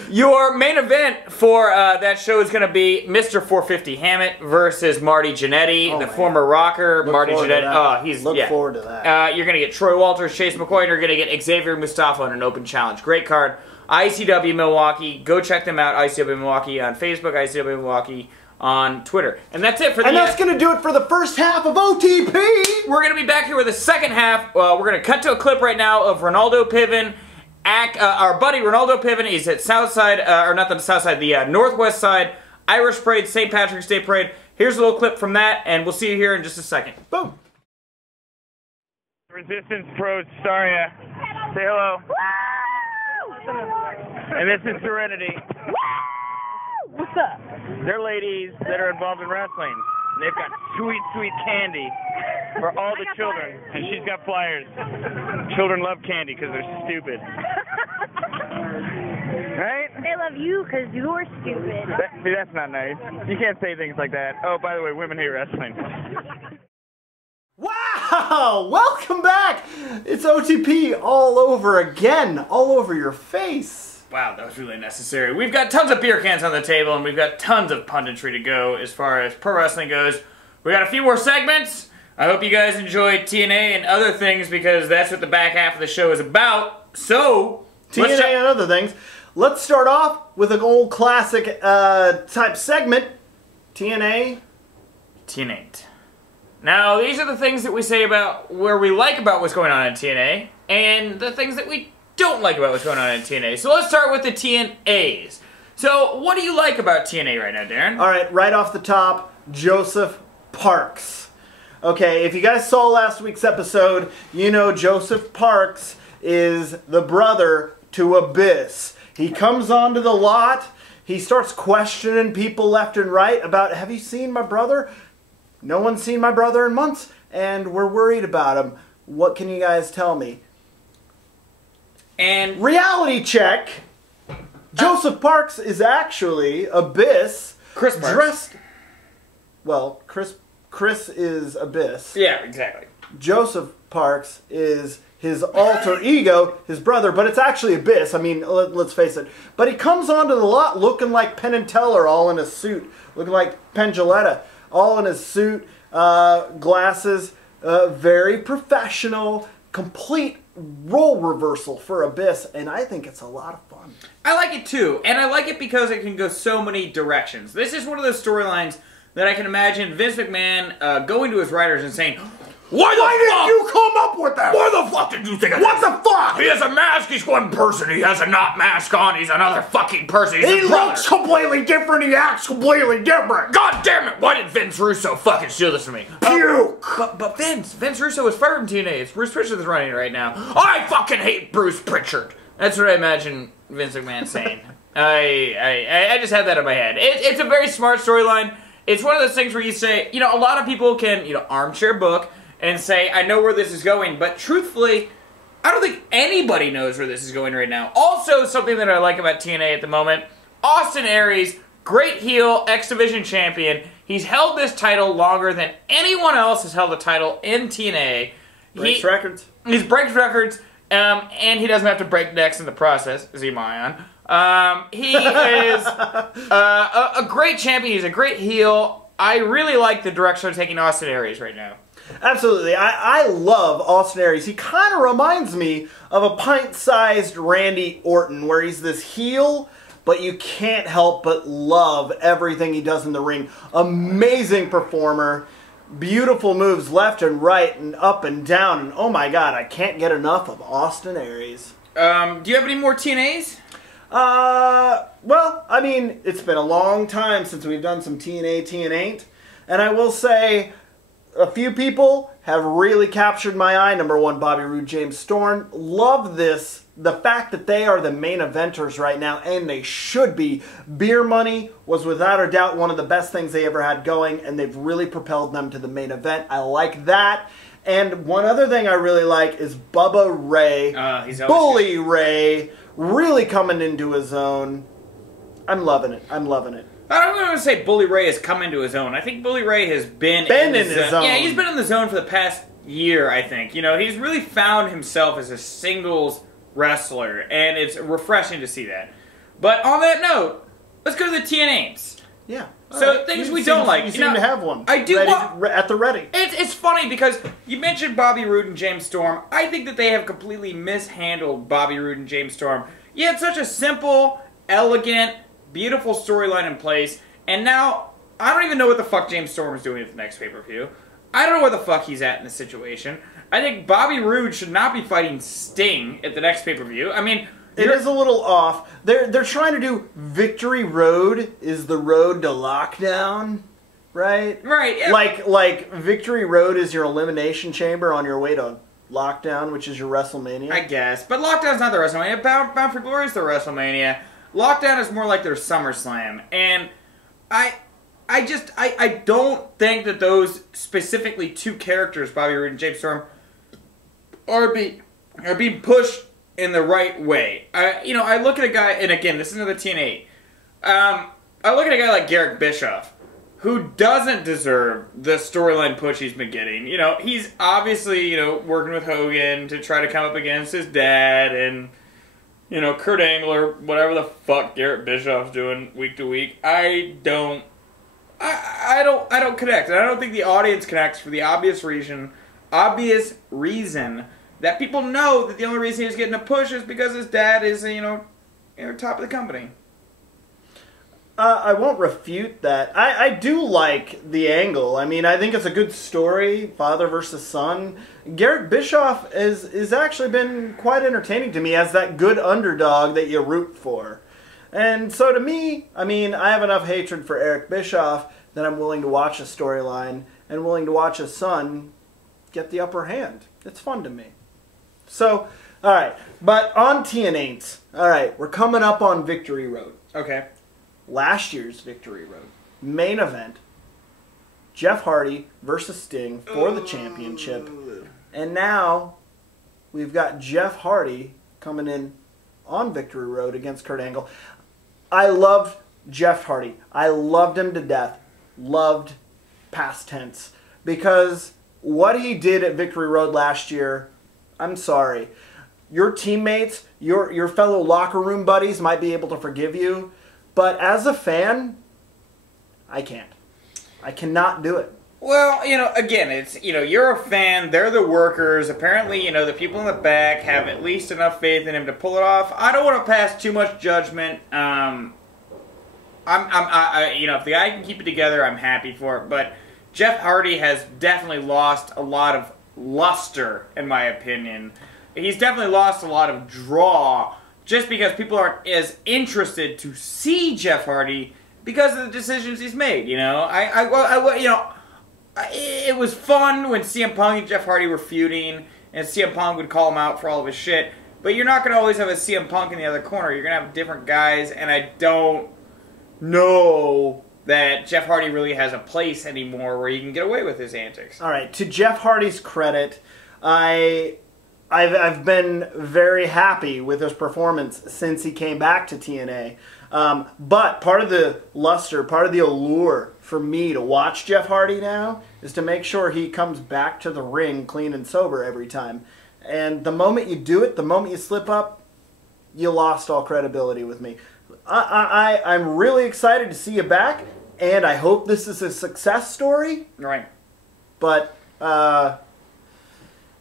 Your main event for that show is going to be Mr. 450 Hammett versus Marty Jannetty, the former rocker. Marty Jannetty. Look forward to that. You're going to get Troy Walters, Chase McCoy, and you're going to get Xavier Mustafa in an open challenge. Great card. ICW Milwaukee. Go check them out. ICW Milwaukee on Facebook, ICW Milwaukee on Twitter. And that's it for the... And that's going to do it for the first half of OTP! We're going to be back here with the second half. We're going to cut to a clip right now of Ronaldo Piven. Our buddy Ronaldo Piven is at Southside, or not the Southside, the Northwest Side Irish Parade, St. Patrick's Day Parade. Here's a little clip from that, and we'll see you here in just a second. Boom! Resistance Pros Staria. Say hello. And this is Serenity. What's up? They're ladies that are involved in wrestling. They've got sweet, sweet candy for all the children. And she's got flyers. Children love candy because they're stupid. Right? They love you because you're stupid. See, that's not nice. You can't say things like that. Oh, by the way, women hate wrestling. Wow! Welcome back! It's OTP all over again. All over your face. Wow, that was really necessary. We've got tons of beer cans on the table, and we've got tons of punditry to go as far as pro wrestling goes. We got a few more segments. I hope you guys enjoyed TNA and other things, because that's what the back half of the show is about. So, TNA and other things. Let's start off with an old classic type segment. TNA. TNA. Now, these are the things that we say about where we like about what's going on in TNA, and the things that we don't like about what's going on in TNA. So let's start with the TNAs. So, what do you like about TNA right now, Darren? Alright, right off the top, Joseph Parks. Okay, if you guys saw last week's episode, you know Joseph Parks is the brother to Abyss. He comes onto the lot, he starts questioning people left and right about, have you seen my brother? No one's seen my brother in months, and we're worried about him. What can you guys tell me? And reality check. Joseph Parks is actually Abyss. Chris Parks. Dressed. Well, Chris is Abyss. Yeah, exactly. Joseph Parks is his alter ego, his brother, but it's actually Abyss. I mean, let's face it. But he comes onto the lot looking like Penn and Teller, all in a suit, looking like Penn Jilletta, all in his suit, glasses, very professional, complete role reversal for Abyss, and I think it's a lot of fun. I like it too, and I like it because it can go so many directions. This is one of those storylines that I can imagine Vince McMahon going to his writers and saying, Why did you come up with that? Why the fuck did you think of that? What the fuck? He has a mask, he's one person. He has a not mask on, he's another fucking person. He's he looks completely different, he acts completely different. God damn it, why did Vince Russo fucking steal this from me? Puke! But Vince Russo is fired from TNA. It's Bruce Pritchard that's running it right now. I fucking hate Bruce Pritchard. That's what I imagine Vince McMahon saying. I just had that in my head. It's a very smart storyline. it's one of those things where you say, you know, a lot of people can, you know, armchair book and say, I know where this is going, but truthfully, I don't think anybody knows where this is going right now. Also, something that I like about TNA at the moment, Austin Aries, great heel, X Division champion. He's held this title longer than anyone else has held the title in TNA. Breaks records. He breaks records, and he doesn't have to break necks in the process, Zemayan. He is a great champion. He's a great heel. I really like the direction they're taking Austin Aries right now. Absolutely. I love Austin Aries. He kind of reminds me of a pint-sized Randy Orton, where he's this heel, but you can't help but love everything he does in the ring. Amazing performer. Beautiful moves left and right and up and down. And oh my god, I can't get enough of Austin Aries. Do you have any more TNAs? Well, I mean, it's been a long time since we've done some TNA, TNA. And I will say, a few people have really captured my eye. Number one, Bobby Roode, James Storm. Love this. The fact that they are the main eventers right now, and they should be. Beer Money was without a doubt one of the best things they ever had going, and they've really propelled them to the main event. I like that. And one other thing I really like is Bubba Ray, Bully Ray, really coming into his own. I'm loving it. I'm loving it. I don't want to say Bully Ray has come into his own. I think Bully Ray has been in his zone. Yeah, he's been in the zone for the past year, I think. You know, he's really found himself as a singles wrestler, and it's refreshing to see that. But on that note, let's go to the TNAs. Yeah. So things we don't like. You seem to have one. I do at the ready. It's funny because you mentioned Bobby Roode and James Storm. I think that they have completely mishandled Bobby Roode and James Storm. You had such a simple, elegant, beautiful storyline in place, and now I don't even know what the fuck James Storm is doing at the next pay-per-view. I don't know where the fuck he's at in this situation. I think Bobby Roode should not be fighting Sting at the next pay-per-view. I mean, it is a little off. They're trying to do Victory Road is the road to lockdown, right? Right. Yeah. Like Victory Road is your elimination chamber on your way to Lockdown, which is your WrestleMania. I guess, but Lockdown's not the WrestleMania. Bound for Glory is the WrestleMania. Lockdown is more like their SummerSlam, and I don't think that those specifically two characters, Bobby Roode and James Storm, are being pushed in the right way. I look at a guy, and again, this is another TNA. I look at a guy like Garrett Bischoff, who doesn't deserve the storyline push he's been getting. You know, he's obviously, you know, working with Hogan to try to come up against his dad and, you know, Kurt Angle or whatever the fuck Garrett Bischoff's doing week to week. I don't connect. And I don't think the audience connects for the obvious reason that people know that the only reason he's getting a push is because his dad is, you know, top of the company. I won't refute that. I do like the angle. I mean, I think it's a good story, father versus son. Garrett Bischoff is actually been quite entertaining to me as that good underdog that you root for. And so to me, I mean, I have enough hatred for Eric Bischoff that I'm willing to watch a storyline and willing to watch his son get the upper hand. It's fun to me. So, all right. But on TNA's, all right, we're coming up on Victory Road. Okay. Last year's Victory Road. Main event. Jeff Hardy versus Sting for the championship. And now we've got Jeff Hardy coming in on Victory Road against Kurt Angle. I loved Jeff Hardy. I loved him to death. Loved past tense. Because what he did at Victory Road last year, I'm sorry. Your teammates, your fellow locker room buddies might be able to forgive you. But as a fan, I can't. I cannot do it. Well, you know, again, it's, you know, you're a fan, they're the workers. Apparently, you know, the people in the back have at least enough faith in him to pull it off. I don't want to pass too much judgment. You know, if the guy can keep it together, I'm happy for it. But Jeff Hardy has definitely lost a lot of luster, in my opinion. He's definitely lost a lot of draw just because people aren't as interested to see Jeff Hardy because of the decisions he's made. You know, it was fun when CM Punk and Jeff Hardy were feuding, and CM Punk would call him out for all of his shit. But you're not going to always have a CM Punk in the other corner. You're going to have different guys, and I don't know that Jeff Hardy really has a place anymore where he can get away with his antics. All right, to Jeff Hardy's credit, I've been very happy with his performance since he came back to TNA. But part of the luster, part of the allure for me to watch Jeff Hardy now is to make sure he comes back to the ring clean and sober every time. And the moment you do it, the moment you slip up, you lost all credibility with me. I'm really excited to see you back, and I hope this is a success story. Right. But, I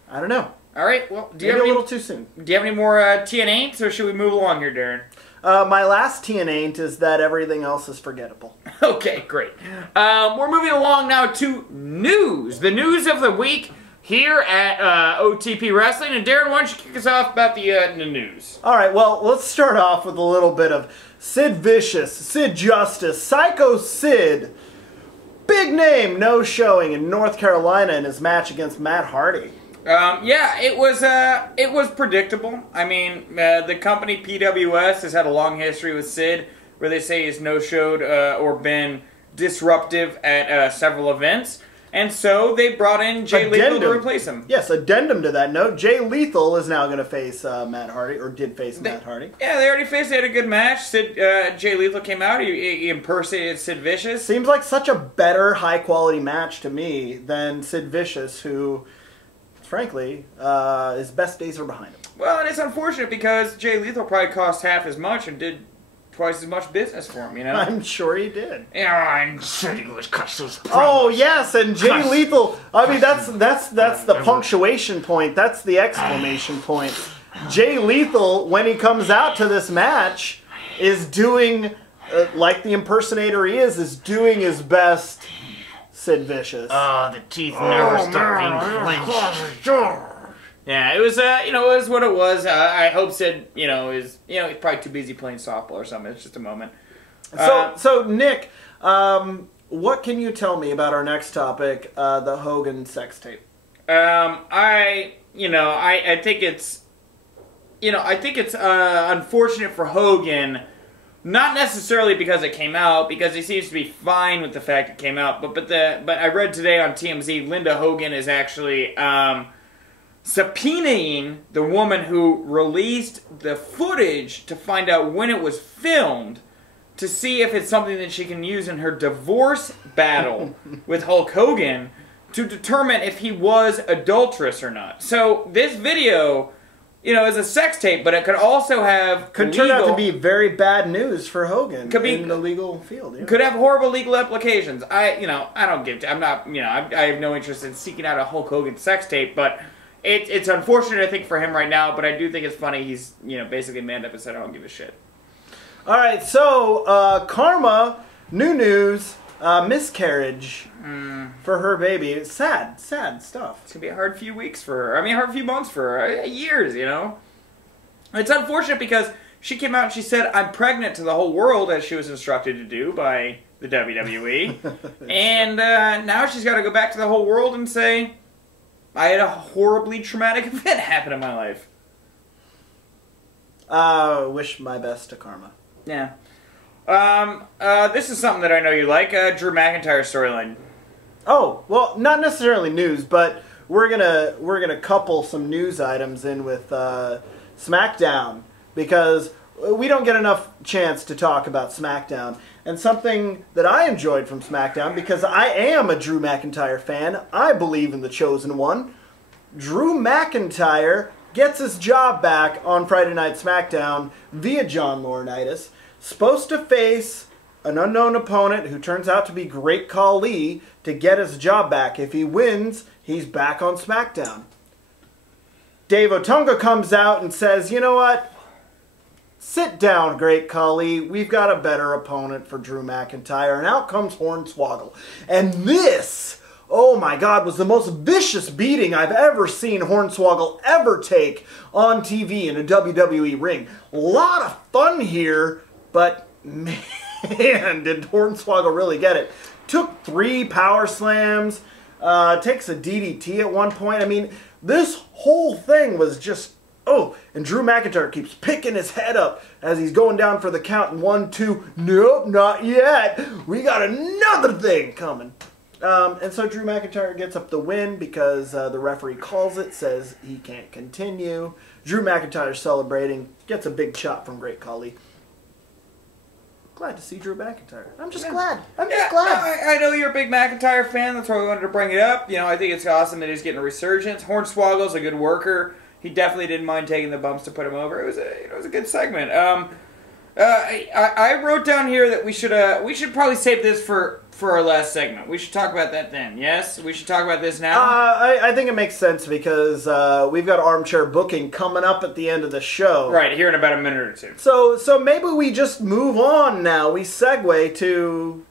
don't know. All right, well, Maybe a little too soon. Do you have any more TNAs, or should we move along here, Darin? My last TNA is that everything else is forgettable. Okay, great. We're moving along now to news. The news of the week here at OTP Wrestling. And Darin, why don't you kick us off about the news? All right, well, let's start off with a little bit of Sid Vicious, Sid Justice, Psycho Sid. Big name, no showing in North Carolina in his match against Matt Hardy. Yeah, it was predictable. I mean, the company PWS has had a long history with Sid, where they say he's no-showed or been disruptive at several events, and so they brought in Jay Lethal to replace him. Yes, addendum to that note, Jay Lethal is now going to face Matt Hardy, or did face Matt Hardy. Yeah, they already faced. They had a good match. Jay Lethal came out. He impersonated Sid Vicious. Seems like such a better, high-quality match to me than Sid Vicious, who, frankly, his best days are behind him. Well, and it's unfortunate because Jay Lethal probably cost half as much and did twice as much business for him, you know? I'm sure he did. Yeah, and said he was cut those promos. Oh, yes, and Jay Lethal, I mean, that's the punctuation point. That's the exclamation point. Jay Lethal, when he comes out to this match, is doing, like the impersonator he is doing his best Sid Vicious. Oh, the teeth never stop being clenched. Yeah, it was, it was what it was. I hope Sid, is, he's probably too busy playing softball or something. It's just a moment. So Nick, what can you tell me about our next topic, the Hogan sex tape? I think it's, unfortunate for Hogan. Not necessarily because it came out, because he seems to be fine with the fact it came out. But I read today on TMZ, Linda Hogan is actually subpoenaing the woman who released the footage to find out when it was filmed, to see if it's something that she can use in her divorce battle with Hulk Hogan to determine if he was adulterous or not. So this video, is a sex tape, but it could also have turn out to be very bad news for Hogan in the legal field. Yeah. Could have horrible legal implications. I have no interest in seeking out a Hulk Hogan sex tape, but it's unfortunate, I think, for him right now. But I do think it's funny. He's basically manned up and said, "I don't give a shit." All right, so Karma, new news, miscarriage for her baby. It's sad stuff. It's gonna be a hard few weeks for her. I mean, a hard few months for her. Years, It's unfortunate because she came out and she said, "I'm pregnant" to the whole world, as she was instructed to do by the WWE. And now she's got to go back to the whole world and say, "I had a horribly traumatic event happen in my life." Wish my best to Karma. Yeah. This is something that I know you like, Drew McIntyre storyline. Oh, well, not necessarily news, but we're gonna couple some news items in with SmackDown, because we don't get enough chance to talk about SmackDown. And something that I enjoyed from SmackDown, because I am a Drew McIntyre fan, I believe in the Chosen One. Drew McIntyre gets his job back on Friday Night SmackDown via John Laurinaitis. Supposed to face an unknown opponent who turns out to be Great Khali to get his job back. If he wins, he's back on SmackDown. Dave Otunga comes out and says, "You know what? Sit down, Great Khali. We've got a better opponent for Drew McIntyre." And out comes Hornswoggle. And this, oh my God, was the most vicious beating I've ever seen Hornswoggle ever take on TV in a WWE ring. A lot of fun here, but man, did Hornswoggle really get it. Took 3 power slams, takes a DDT at one point. I mean, this whole thing was just Oh, and Drew McIntyre keeps picking his head up as he's going down for the count. And 1, 2, nope, not yet. We got another thing coming. And so Drew McIntyre gets up the win because the referee calls it, says he can't continue. Drew McIntyre celebrating, gets a big chop from Great Khali. Glad to see Drew McIntyre. I'm just glad. I'm just glad. I know you're a big McIntyre fan. That's why we wanted to bring it up. You know, I think it's awesome that he's getting a resurgence. Hornswoggle's a good worker. He definitely didn't mind taking the bumps to put him over. It was a good segment. I wrote down here that we should probably save this for our last segment. We should talk about that then. Yes, we should talk about this now. I think it makes sense because we've got armchair booking coming up at the end of the show. Right here in about a minute or two. So maybe we just move on now. We segue to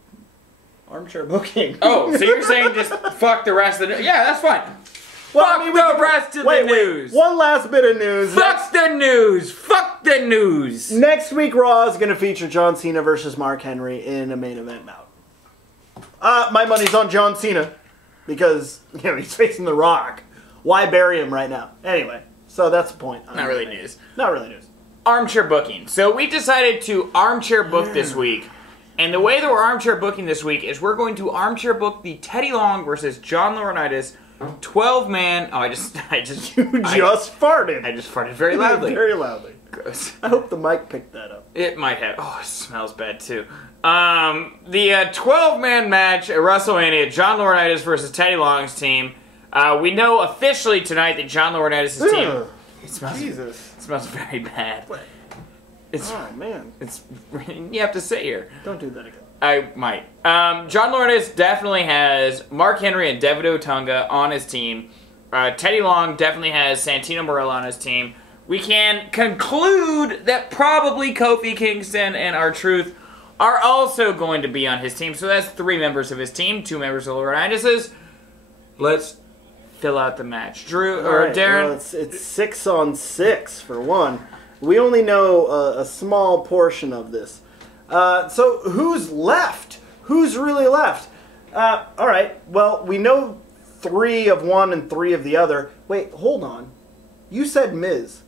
armchair booking. Oh, so you're saying just fuck the rest of the... Yeah, that's fine. Well, fuck the rest of the news. One last bit of news. Fuck the news. Fuck the news. Next week, Raw is going to feature John Cena versus Mark Henry in a main event bout. My money's on John Cena because he's facing The Rock. Why bury him right now? Anyway, so that's the point. Not really news. Not really news. Armchair booking. So we decided to armchair book this week. And the way that we're armchair booking this week is we're going to armchair book the Teddy Long versus John Laurinaitis 12-man... Oh, I just farted. I just farted very loudly. Very loudly. Gross. I hope the mic picked that up. It might have. Oh, it smells bad, too. The 12-man match at WrestleMania, John Laurinaitis versus Teddy Long's team. We know officially tonight that John Laurinaitis' team... It smells very bad. What? Oh, man. You have to sit here. Don't do that again. I might. John Laurinaitis definitely has Mark Henry and David Otunga on his team. Teddy Long definitely has Santino Marella on his team. We can conclude that probably Kofi Kingston and R-Truth are also going to be on his team. So that's 3 members of his team, 2 members of Laurinaitis'. Let's fill out the match. Drew, or right, Darren? Well, it's 6 on 6 for one. We only know a small portion of this. So who's left? Who's really left? All right. Well, we know 3 of one and 3 of the other. Wait, hold on. You said Miz.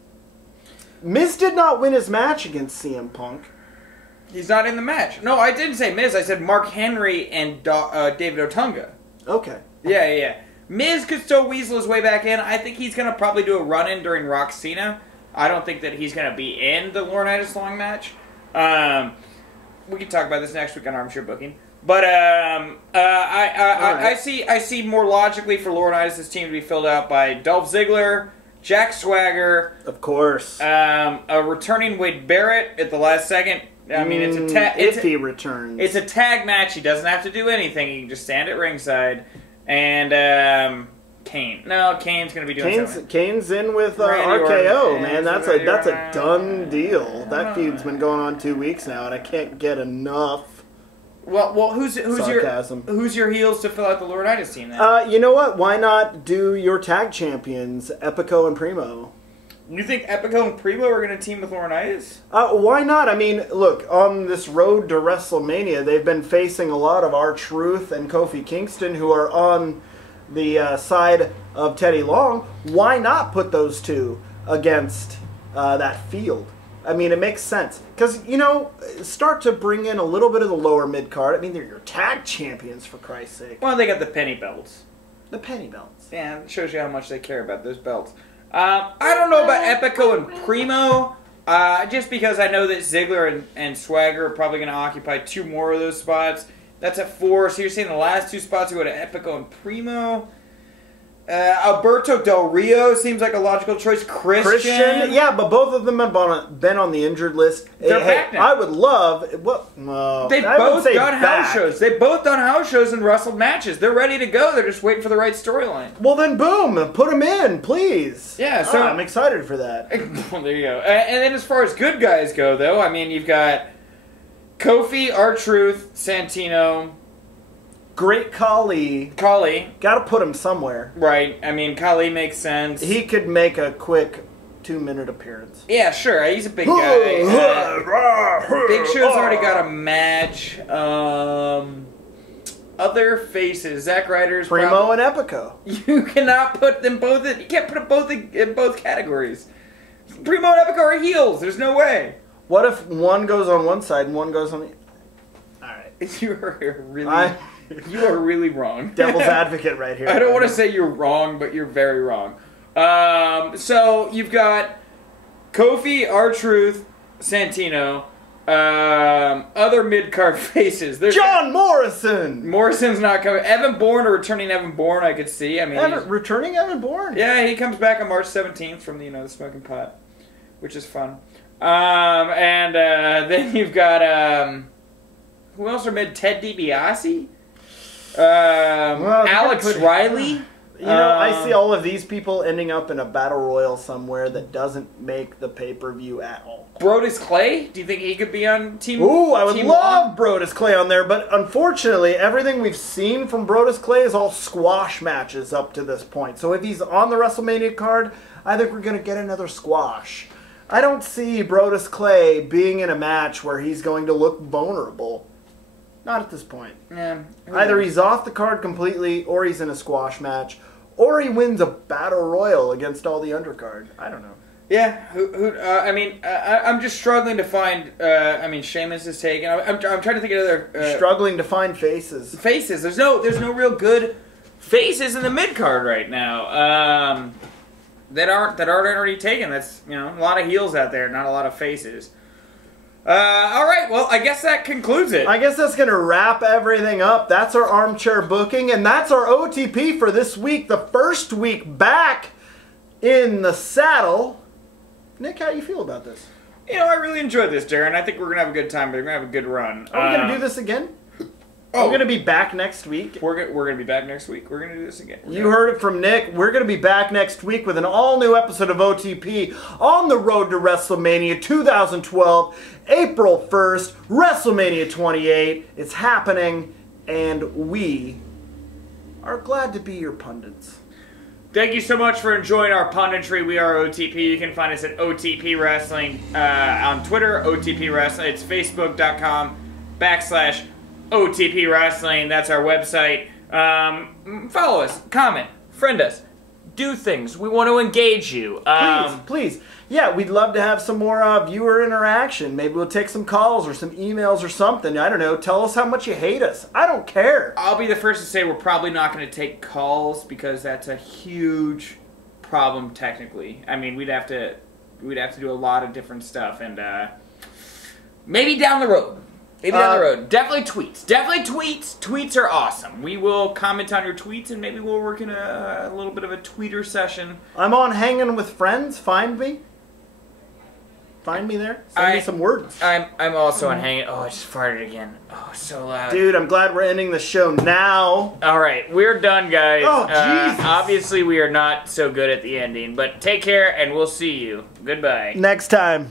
Miz did not win his match against CM Punk. He's not in the match. No, I didn't say Miz. I said Mark Henry and David Otunga. Okay. Yeah. Miz could still weasel his way back in. I think he's going to probably do a run-in during Rock Cena. I don't think that he's going to be in the Laurinaitis Long match. We can talk about this next week on Armchair Booking. But I see more logically for Laurinaitis' team to be filled out by Dolph Ziggler, Jack Swagger, of course, a returning Wade Barrett at the last second. I mean, it's a tag. If he returns, it's a tag match. He doesn't have to do anything. He can just stand at ringside. And Kane. No, Kane's going to be doing something. Kane's in with RKO, man. That's a done deal. That feud's been going on 2 weeks now, and I can't get enough. Well, who's your heels to fill out the Laurinaitis team then? You know what? Why not do your tag champions, Epico and Primo? You think Epico and Primo are going to team with Laurinaitis? Why not? I mean, look, on this road to WrestleMania, they've been facing a lot of R-Truth and Kofi Kingston, who are on the side of Teddy Long. Why not put those two against that field? I mean, it makes sense. Because, start to bring in a little bit of the lower mid-card. I mean, they're your tag champions, for Christ's sake. Well, they got the penny belts. The penny belts. Yeah, it shows you how much they care about those belts. I don't know about Epico and Primo, just because I know that Ziggler and Swagger are probably going to occupy 2 more of those spots. That's at 4, so you're saying the last 2 spots go to Epico and Primo? Alberto Del Rio seems like a logical choice. Christian? Yeah, but both of them have been on the injured list. They're back now. I would love... They've both done house shows. They've both done house shows and wrestled matches. They're ready to go. They're just waiting for the right storyline. Well, then boom. Put them in, please. Yeah, so... I'm excited for that. Well, there you go. And then as far as good guys go, though, I mean, you've got Kofi, R-Truth, Santino... Great Khali. Gotta put him somewhere. Right. I mean, Khali makes sense. He could make a quick 2-minute appearance. Yeah, sure. He's a big guy. Big Show's already got a match. Other faces. Zack Ryder's Primo and Epico. You cannot put them both in... You can't put them both in both categories. Primo and Epico are heels. There's no way. What if one goes on one side and one goes on the... Alright. You are really wrong. Devil's advocate right here. I don't want to say you're wrong, but you're very wrong. So you've got Kofi, R-Truth, Santino, other mid-card faces. There's John Morrison! Morrison's not coming. Evan Bourne, or returning Evan Bourne, I could see. I mean, returning Evan Bourne? Yeah, he comes back on March 17th from the Smoking Pot, which is fun. And then you've got who else are mid? Ted DiBiase, Alex Riley. You know, I see all of these people ending up in a battle royal somewhere that doesn't make the pay-per-view at all. Brodus Clay? Do you think he could be on Team? Ooh, I would Team love Brodus Clay on there, but unfortunately, everything we've seen from Brodus Clay is all squash matches up to this point. So if he's on the WrestleMania card, I think we're going to get another squash. I don't see Brodus Clay being in a match where he's going to look vulnerable. Not at this point. Yeah. Either he's off the card completely, or he's in a squash match, or he wins a battle royal against all the undercard. I don't know. Yeah, I'm just struggling to find. Sheamus is taken. I'm trying to think of other struggling to find faces. Faces. There's no real good faces in the mid card right now. That aren't already taken. That's a lot of heels out there, not a lot of faces. All right, well, I guess that concludes it. I guess that's going to wrap everything up. That's our armchair booking, and that's our OTP for this week, the first week back in the saddle. Nick, how do you feel about this? I really enjoyed this, Darren. I think we're going to have a good time, but we're going to have a good run. Are we going to do this again? We're going to be back next week. We're going to be back next week. We're going to do this again. You heard it from Nick. We're going to be back next week with an all-new episode of OTP on the road to WrestleMania 2012, April 1st, WrestleMania 28. It's happening, and we are glad to be your pundits. Thank you so much for enjoying our punditry. We are OTP. You can find us at OTP Wrestling on Twitter, OTP Wrestling. It's facebook.com/OTP Wrestling. That's our website. Follow us, comment, friend us, do things. We want to engage you. Please. Yeah, we'd love to have some more viewer interaction. Maybe we'll take some calls or some emails or something. I don't know. Tell us how much you hate us. I don't care. I'll be the first to say we're probably not going to take calls because that's a huge problem technically. I mean, we'd have to do a lot of different stuff, and maybe down the road. Down the road. Definitely tweets. Tweets are awesome. We will comment on your tweets, and maybe we'll work in a little bit of a tweeter session. I'm on Hanging with Friends. Find me. Find me there. Send me some words. I'm also on Hanging. Oh, I just farted again. Oh, so loud. Dude, I'm glad we're ending the show now. All right, we're done, guys. Oh, Jesus. Obviously, we are not so good at the ending, but take care, and we'll see you. Goodbye. Next time.